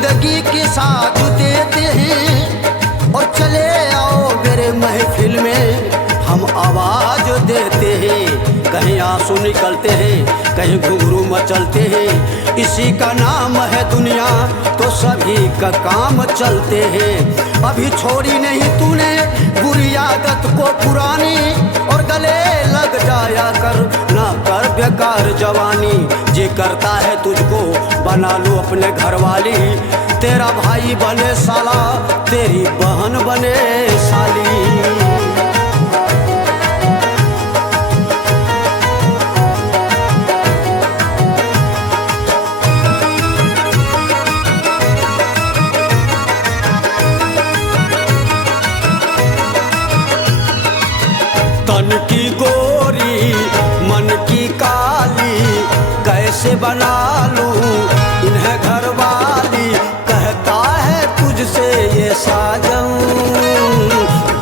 जिंदगी के साथ देते हैं और चले आओ मेरे महफिल में हम आवाज देते हैं। कहीं आंसू निकलते हैं, कहीं घुंघरू मचलते हैं, इसी का नाम है दुनिया तो सभी का काम चलते हैं। अभी छोड़ी नहीं तूने बुरी आदत को पुरानी, और गले लग जाया कर ना कर बेकार जवानी। जे करता है तुझको बना लो अपने घर वाली, तेरा भाई बने साला तेरी बहन बने साली। तन की गोरी मन की काली कैसे बना लूं इन्हें घर वाली, कहता है तुझसे ये साजन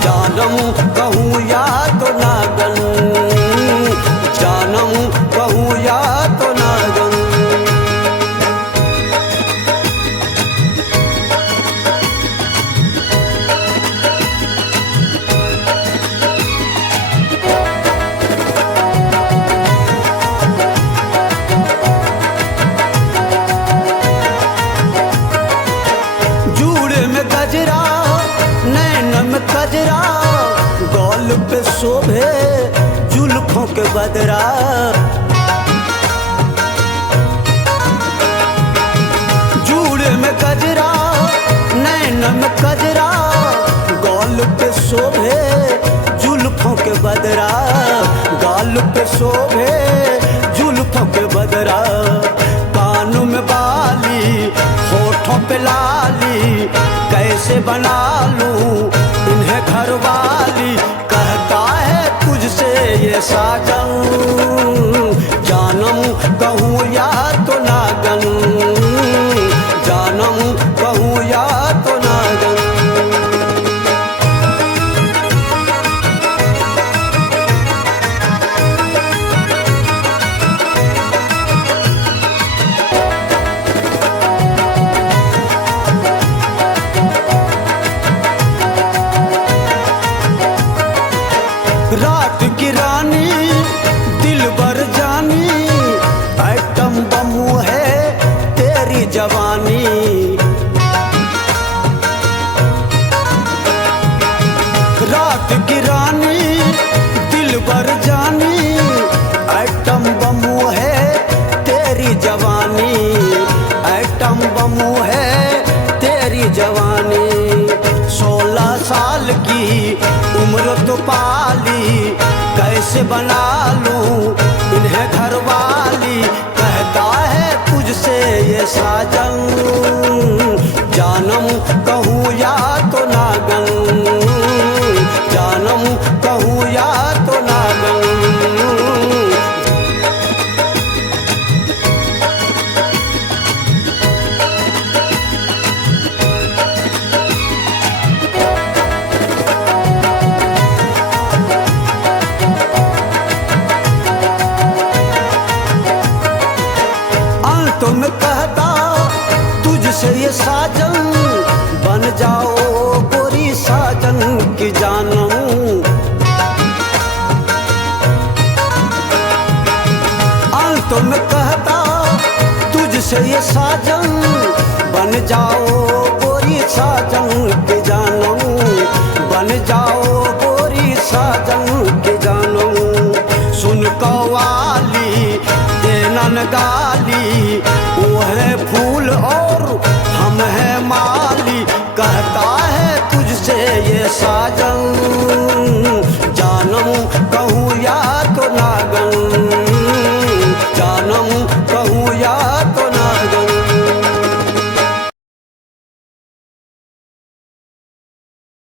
जानम कहूँ या तो नागन, जानम कहूँ या तो नागन। गजरा नैन में कजरा गौल पे शोभे जुल्फों के बदरा, जूड़े में गजरा नैन में कजरा गौल पे शोभे जुल्फों के बदरा, गाल पे शोभे जुल्फों के बदरा। कानों में बाली होठों पे लाली कैसे बना लूं इन्हें घर वाली, कहता है तुझसे ये साजन जानम कहूँ या तो नागन, जानम कहूँ या तो नागन। रात की रानी दिल भर जानी आइटम बम है तेरी जवानी, रात की रानी दिल भर जानी आइटम बम है तेरी जवानी, आइटम बम है तेरी जवानी। 16 साल की उम्र तो पाली कैसे बना लूं इन्हें घर वाली, कहता है तुझसे ये साजन जानम कहूँ या तो नागन, जानम कहूँ या तो नागन। तुम कहता तुझसे ये साजन बन जाओ गोरी साजन की जानम, तुम कहता तुझसे ये साजन बन जाओ गोरी साजन की